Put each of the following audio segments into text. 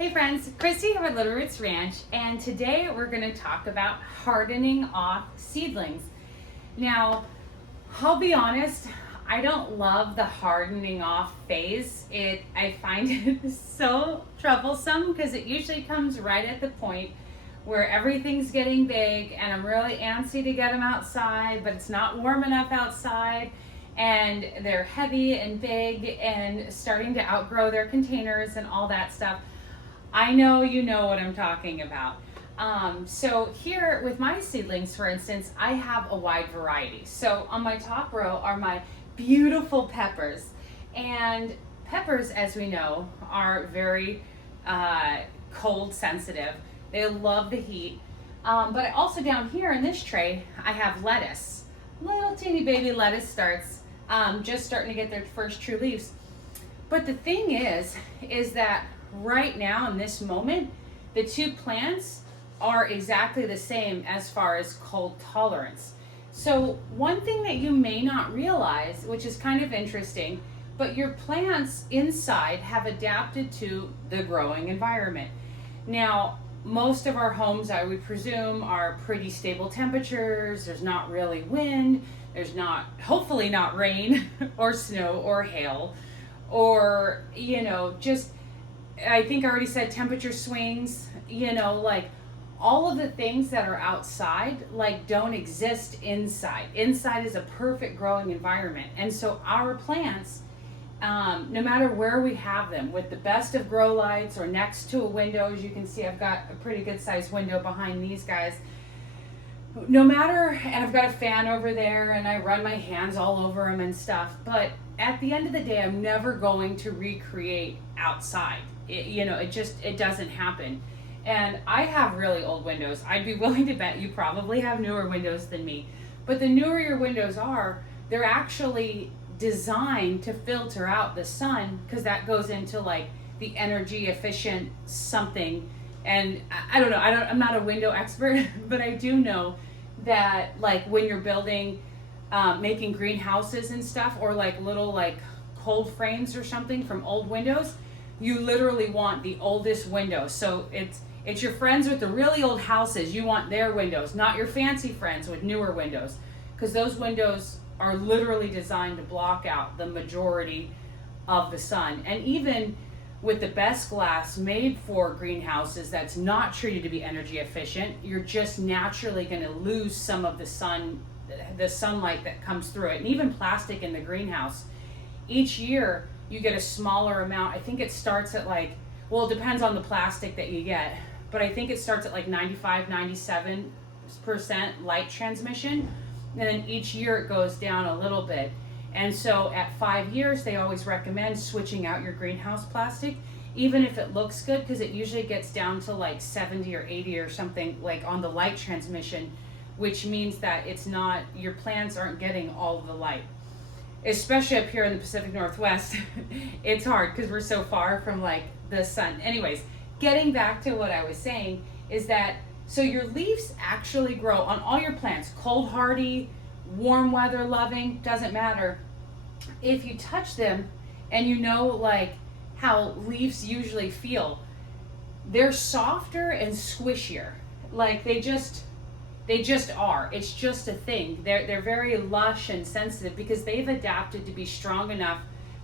Hey friends, Christy here at Little Roots Ranch, and today we're going to talk about hardening off seedlings. Now, I'll be honest, I don't love the hardening off phase. I find it so troublesome because it usually comes right at the point where everything's getting big and I'm really antsy to get them outside, but it's not warm enough outside. And they're heavy and big and starting to outgrow their containers and all that stuff. I know you know what I'm talking about. So here with my seedlings, for instance, I have a wide variety. So on my top row are my beautiful peppers. And peppers, as we know, are very cold sensitive. They love the heat. But also down here in this tray, I have lettuce. Little teeny baby lettuce starts just starting to get their first true leaves. But the thing is that right now in this moment, the two plants are exactly the same as far as cold tolerance. So one thing that you may not realize, which is kind of interesting, but your plants inside have adapted to the growing environment. Now, most of our homes, I would presume, are pretty stable temperatures. There's not really wind. There's hopefully not rain or snow or hail or, just I think I already said temperature swings, like all of the things that are outside, like don't exist inside. Inside is a perfect growing environment. And so our plants, no matter where we have them, with the best of grow lights or next to a window, as you can see, I've got a pretty good sized window behind these guys. And I've got a fan over there and I run my hands all over them and stuff. But at the end of the day, I'm never going to recreate outside. It doesn't happen. And I have really old windows. I'd be willing to bet you probably have newer windows than me. But the newer your windows are, they're actually designed to filter out the sun because that goes into like the energy efficient something. And I don't know, I'm not a window expert, but I do know that like when you're building, making greenhouses and stuff, or like little like cold frames or something from old windows, you literally want the oldest windows. So it's your friends with the really old houses, you want their windows, not your fancy friends with newer windows, because those windows are literally designed to block out the majority of the sun. And even with the best glass made for greenhouses that's not treated to be energy efficient, you're just naturally going to lose some of the sunlight that comes through it. And even plastic in the greenhouse, each year you get a smaller amount. I think it starts at it depends on the plastic that you get, but I think it starts at like 95, 97% light transmission. And then each year it goes down a little bit. And so at 5 years, they always recommend switching out your greenhouse plastic, even if it looks good, because it usually gets down to like 70 or 80 or something like on the light transmission, which means that your plants aren't getting all of the light. Especially up here in the Pacific Northwest, it's hard because we're so far from like the sun. Anyways, getting back to what I was saying is that, so your leaves actually grow on all your plants, cold hardy, warm weather loving, doesn't matter. If you touch them and like how leaves usually feel, they're softer and squishier. Like they just are. It's just a thing. They're very lush and sensitive because they've adapted to be strong enough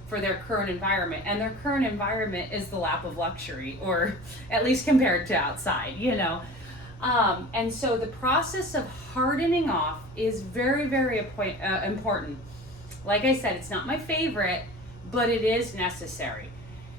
for their current environment. And their current environment is the lap of luxury, or at least compared to outside, And so the process of hardening off is very, very important. Like I said, it's not my favorite, but it is necessary.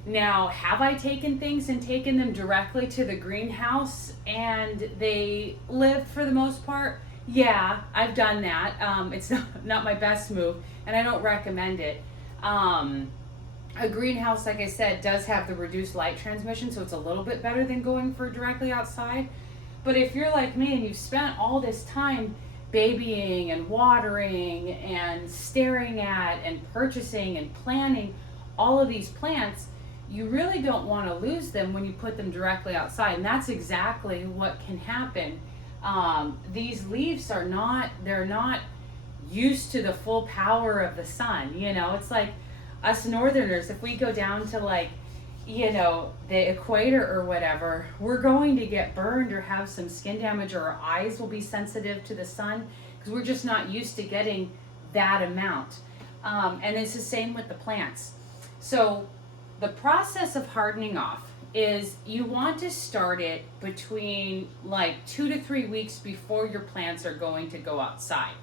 Now, have I taken things and taken them directly to the greenhouse and they lived for the most part? Yeah, I've done that. It's not my best move, and I don't recommend it. A greenhouse, like I said, does have the reduced light transmission, so it's a little bit better than going for directly outside. But if you're like me and you've spent all this time babying and watering and staring at and purchasing and planting all of these plants, you really don't want to lose them when you put them directly outside. And that's exactly what can happen. These leaves they're not used to the full power of the sun. It's like us northerners, if we go down to like the equator or whatever, we're going to get burned or have some skin damage, or our eyes will be sensitive to the sun because we're just not used to getting that amount. And it's the same with the plants. So the process of hardening off is you want to start it between like 2 to 3 weeks before your plants are going to go outside.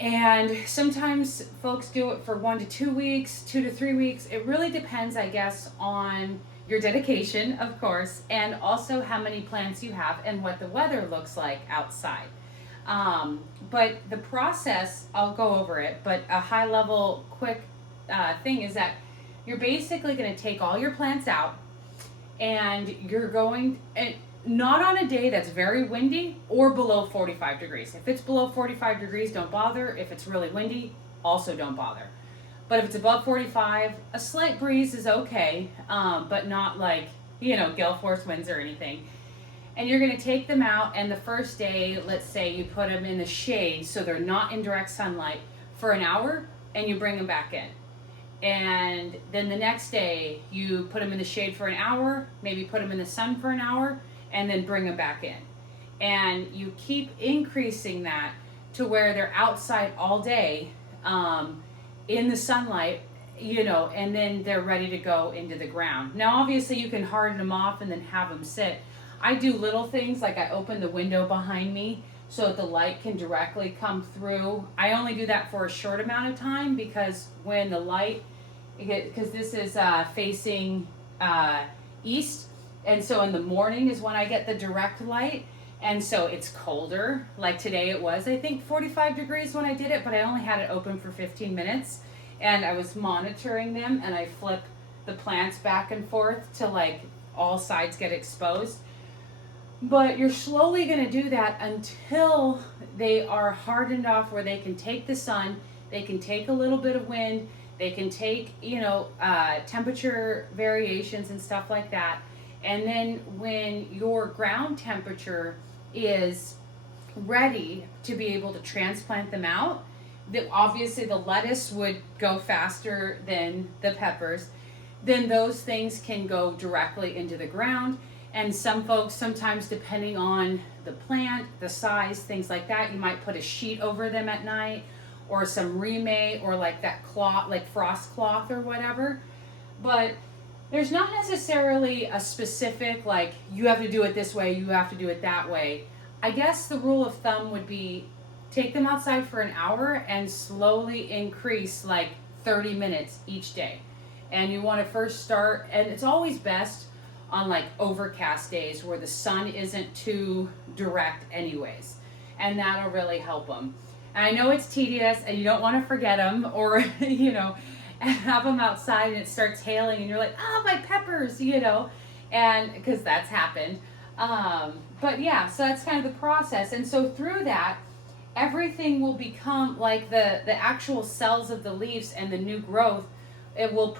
And sometimes folks do it for 1 to 2 weeks, 2 to 3 weeks. It really depends, I guess, on your dedication, of course, and also how many plants you have and what the weather looks like outside. But the process, I'll go over it, but a high level quick thing is that you're basically going to take all your plants out, and you're going, and not on a day that's very windy or below 45 degrees. If it's below 45 degrees, don't bother. If it's really windy, also don't bother. But if it's above 45, a slight breeze is okay, but not like, gale force winds or anything. And you're going to take them out, and the first day, let's say you put them in the shade so they're not in direct sunlight for an hour, and you bring them back in. And then the next day, you put them in the shade for an hour, maybe put them in the sun for an hour, and then bring them back in. And you keep increasing that to where they're outside all day in the sunlight, and then they're ready to go into the ground. Now, obviously, you can harden them off and then have them sit. I do little things like I open the window behind me so that the light can directly come through. I only do that for a short amount of time because when the light, because this is facing east, and so in the morning is when I get the direct light, and so it's colder. Like today it was, I think, 45 degrees when I did it, but I only had it open for 15 minutes, and I was monitoring them, and I flip the plants back and forth to like all sides get exposed. But you're slowly going to do that until they are hardened off, where they can take the sun, they can take a little bit of wind, they can take, temperature variations and stuff like that. And then when your ground temperature is ready to be able to transplant them out, obviously the lettuce would go faster than the peppers, then those things can go directly into the ground. And some folks, sometimes depending on the plant, the size, things like that, you might put a sheet over them at night, or some remay, or like that cloth, like frost cloth or whatever. But there's not necessarily a specific, like, you have to do it this way, you have to do it that way. I guess the rule of thumb would be take them outside for an hour and slowly increase like 30 minutes each day. And you want to first start, and it's always best on like overcast days where the sun isn't too direct anyways, and that'll really help them. And I know it's tedious and you don't want to forget them, or have them outside and it starts hailing and you're like, my peppers, and because that's happened. But yeah, so that's kind of the process. And so through that, everything will become like the actual cells of the leaves and the new growth. It'll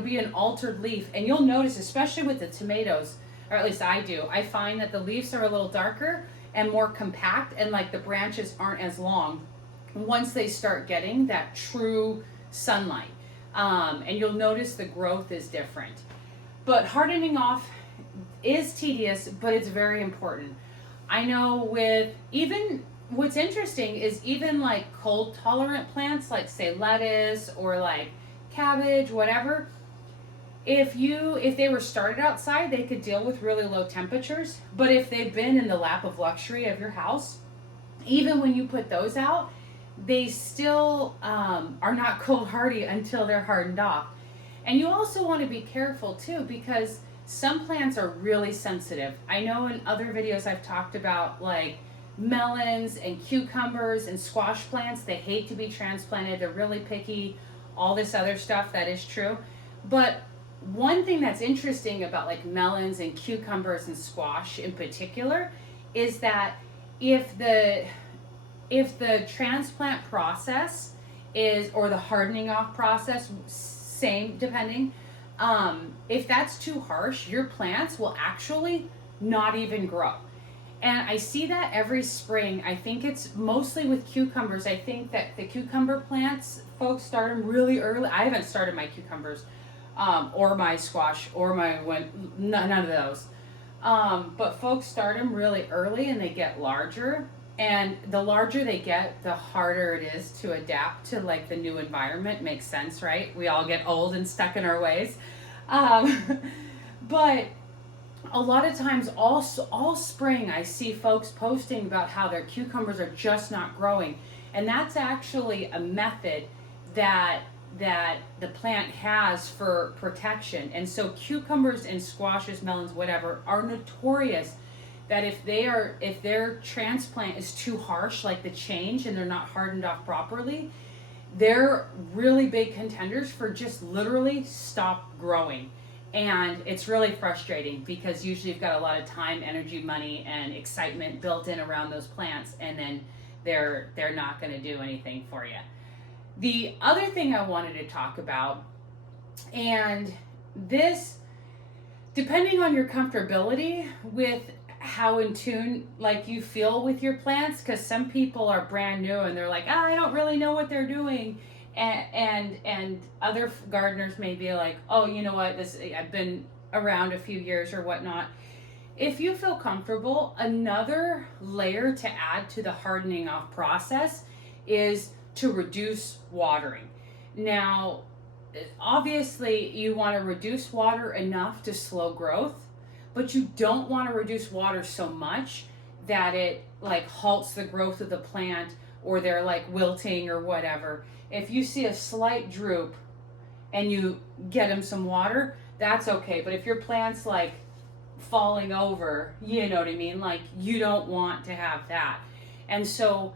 be an altered leaf. And you'll notice, especially with the tomatoes, or at least I do, I find that the leaves are a little darker and more compact, and like the branches aren't as long once they start getting that true sunlight. And you'll notice the growth is different. But hardening off is tedious, but it's very important. I know what's interesting is even like cold tolerant plants, like say lettuce or like cabbage, whatever, if they were started outside, they could deal with really low temperatures. But if they've been in the lap of luxury of your house, even when you put those out, they still are not cold hardy until they're hardened off. And you also want to be careful too, because some plants are really sensitive. I know in other videos I've talked about like melons and cucumbers and squash plants. They hate to be transplanted. They're really picky. All this other stuff, that is true. But one thing that's interesting about like melons and cucumbers and squash in particular is that if the transplant process or the hardening off process, same depending, if that's too harsh, your plants will actually not even grow. And I see that every spring. I think it's mostly with cucumbers. I think that the cucumber plants, folks start them really early. I haven't started my cucumbers, or my squash, or none of those. But folks start them really early and they get larger. And the larger they get, the harder it is to adapt to like the new environment. Makes sense, right? We all get old and stuck in our ways. Um, but a lot of times, all spring, I see folks posting about how their cucumbers are just not growing, and that's actually a method that the plant has for protection. And so cucumbers and squashes, melons, whatever, are notorious that if their transplant is too harsh, like the change, and they're not hardened off properly, they're really big contenders for just literally stop growing. And it's really frustrating because usually you've got a lot of time, energy, money, and excitement built in around those plants, and then they're not going to do anything for you. The other thing I wanted to talk about, and this, depending on your comfortability with how in tune like you feel with your plants, because some people are brand new and they're like, I don't really know what they're doing, and other gardeners may be like, oh, you know what, this, I've been around a few years or whatnot. If you feel comfortable, another layer to add to the hardening off process is to reduce watering. Now, obviously you want to reduce water enough to slow growth, but you don't want to reduce water so much that it like halts the growth of the plant, or they're like wilting or whatever. If you see a slight droop and you get them some water, that's okay. But if your plant's like falling over, you know what I mean? Like, you don't want to have that. And so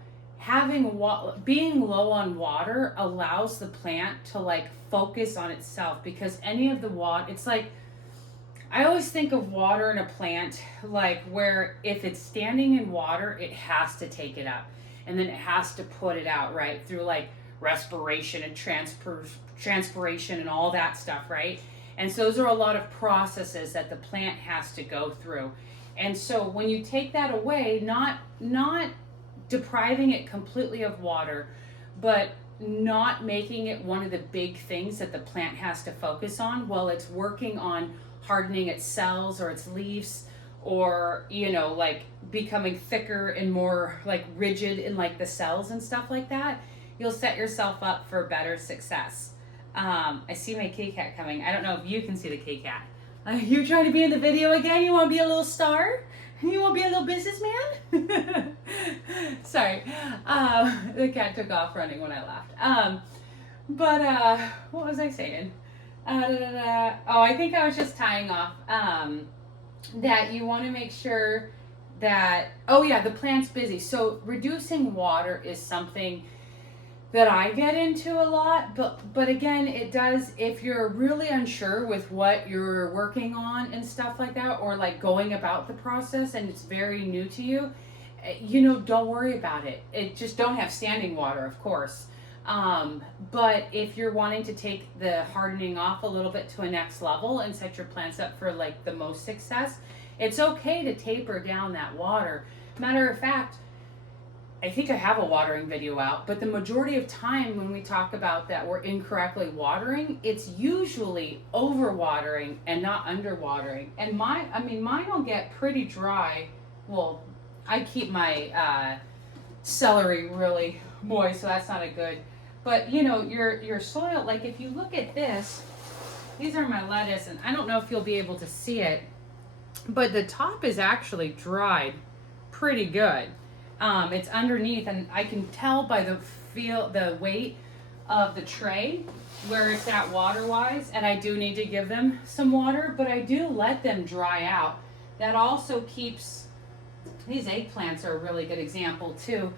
being low on water allows the plant to like focus on itself, because any of the water, it's like, I always think of water in a plant like where if it's standing in water, it has to take it up, and then it has to put it out, right? Through like respiration and transpiration and all that stuff, right? And so those are a lot of processes that the plant has to go through. And so when you take that away, not depriving it completely of water, but not making it one of the big things that the plant has to focus on while it's working on hardening its cells or its leaves, or, you know, like becoming thicker and more like rigid in like the cells and stuff like that, you'll set yourself up for better success. I see my kitty cat coming. I don't know if you can see the kitty cat. You trying to be in the video again? You want to be a little star? You want to be a little businessman? Sorry. The cat took off running when I laughed. But what was I saying? Oh, I think I was just tying off that you want to make sure that, oh yeah, the plant's busy. So reducing water is something that I get into a lot, but again, it does, if you're really unsure with what you're working on and stuff like that, or like going about the process and it's very new to you, you know, don't worry about it. Just don't have standing water, of course. But if you're wanting to take the hardening off a little bit to a next level and set your plants up for like the most success, it's okay to taper down that water. Matter of fact, I think I have a watering video out, but the majority of time when we talk about that we're incorrectly watering, it's usually overwatering and not underwatering. And mine will get pretty dry. Well, I keep my celery really moist, so that's not a good. But you know, your soil, like if you look at this, these are my lettuce, and I don't know if you'll be able to see it, but the top is actually dried pretty good. It's underneath, and I can tell by the weight of the tray where it's at water-wise, and I do need to give them some water, but I do let them dry out. That also keeps, these eggplants are a really good example too,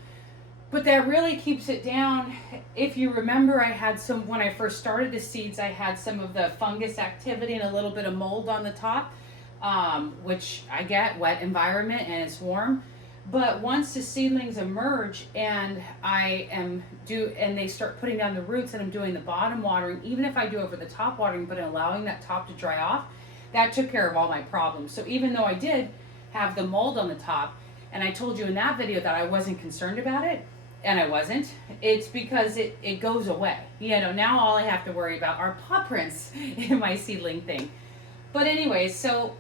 but that really keeps it down. If you remember, I had some, when I first started the seeds, I had some of the fungus activity and a little bit of mold on the top, which I get, wet environment and it's warm. But once the seedlings emerge and and they start putting down the roots, and I'm doing the bottom watering, even if I do over the top watering, but allowing that top to dry off, that took care of all my problems. So even though I did have the mold on the top, and I told you in that video that I wasn't concerned about it, and I wasn't. It's because it goes away. Now all I have to worry about are paw prints in my seedling thing. But anyway, so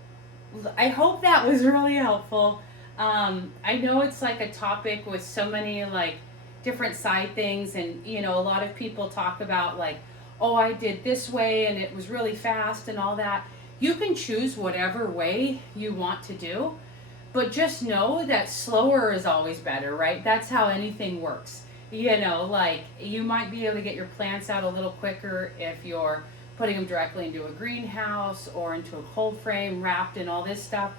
I hope that was really helpful. I know it's like a topic with so many like different side things, and a lot of people talk about like, oh, I did this way and it was really fast and all that. You can choose whatever way you want to do, but just know that slower is always better, right? That's how anything works. Like you might be able to get your plants out a little quicker if you're putting them directly into a greenhouse or into a cold frame wrapped in all this stuff.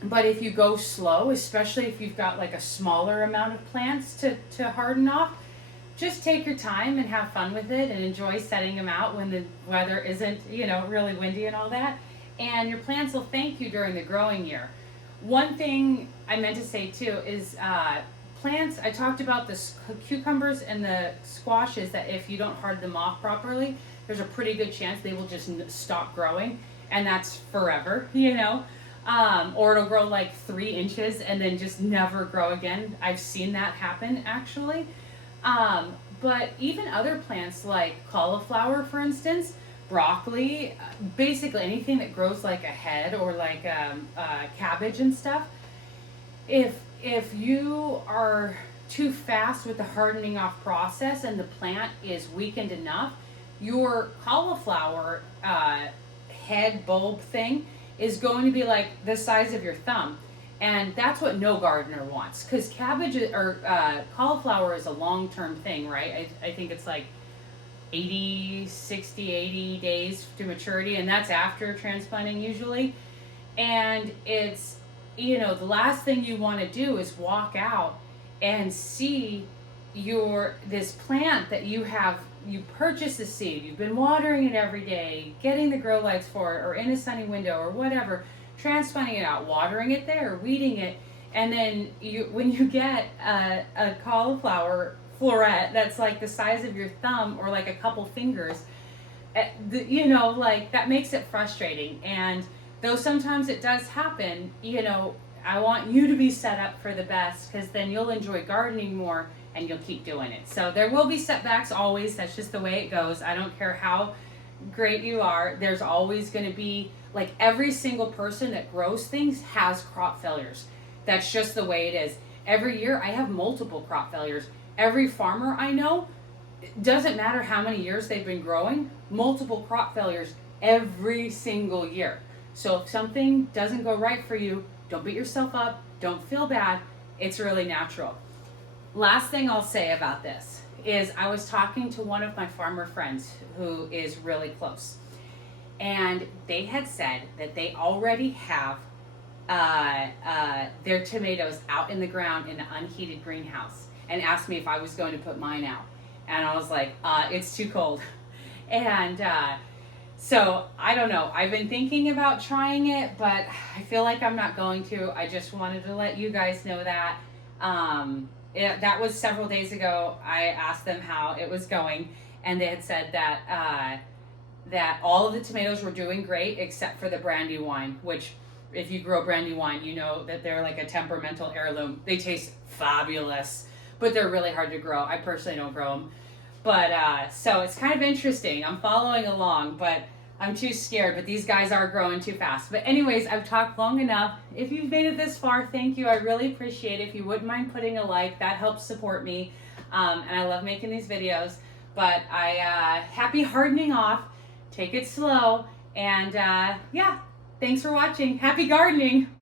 But if you go slow, especially if you've got like a smaller amount of plants to harden off, just take your time and have fun with it and enjoy setting them out when the weather isn't, really windy and all that. And your plants will thank you during the growing year. One thing I meant to say too is plants, I talked about the cucumbers and the squashes, that if you don't harden them off properly, there's a pretty good chance they will just stop growing, and that's forever, or it'll grow like 3 inches and then just never grow again. I've seen that happen actually. But even other plants like cauliflower, for instance, broccoli, basically anything that grows like a head or like cabbage and stuff, if you are too fast with the hardening off process and the plant is weakened enough, your cauliflower head bulb thing is going to be like the size of your thumb. And that's what no gardener wants, because cabbage or cauliflower is a long-term thing, right? I think it's like 80 days to maturity, and that's after transplanting usually. And it's, the last thing you want to do is walk out and see this plant that you purchased the seed, you've been watering it every day, getting the grow lights for it, or in a sunny window or whatever, transplanting it out, watering it there, weeding it, and then when you get a cauliflower floret that's like the size of your thumb or like a couple fingers, like that makes it frustrating. And though sometimes it does happen, I want you to be set up for the best, because then you'll enjoy gardening more and you'll keep doing it. So there will be setbacks always. That's just the way it goes. I don't care how great you are. There's always going to be, like, every single person that grows things has crop failures. That's just the way it is. Every year I have multiple crop failures. Every farmer I know, it doesn't matter how many years they've been growing, multiple crop failures every single year. So if something doesn't go right for you, don't beat yourself up. Don't feel bad. It's really natural. Last thing I'll say about this is I was talking to one of my farmer friends who is really close. And they had said that they already have their tomatoes out in the ground in an unheated greenhouse, and asked me if I was going to put mine out. And I was like, it's too cold. And so I don't know. I've been thinking about trying it, but I feel like I'm not going to. I just wanted to let you guys know that. That was several days ago. I asked them how it was going, and they had said that that all of the tomatoes were doing great except for the Brandywine, which, if you grow Brandywine, you know that they're like a temperamental heirloom. They taste fabulous, but they're really hard to grow. I personally don't grow them. But so it's kind of interesting. I'm following along, but I'm too scared. But these guys are growing too fast. But anyways, I've talked long enough. If you've made it this far, thank you. I really appreciate it. If you wouldn't mind putting a like, that helps support me. And I love making these videos. But happy hardening off. Take it slow. And yeah, thanks for watching. Happy gardening.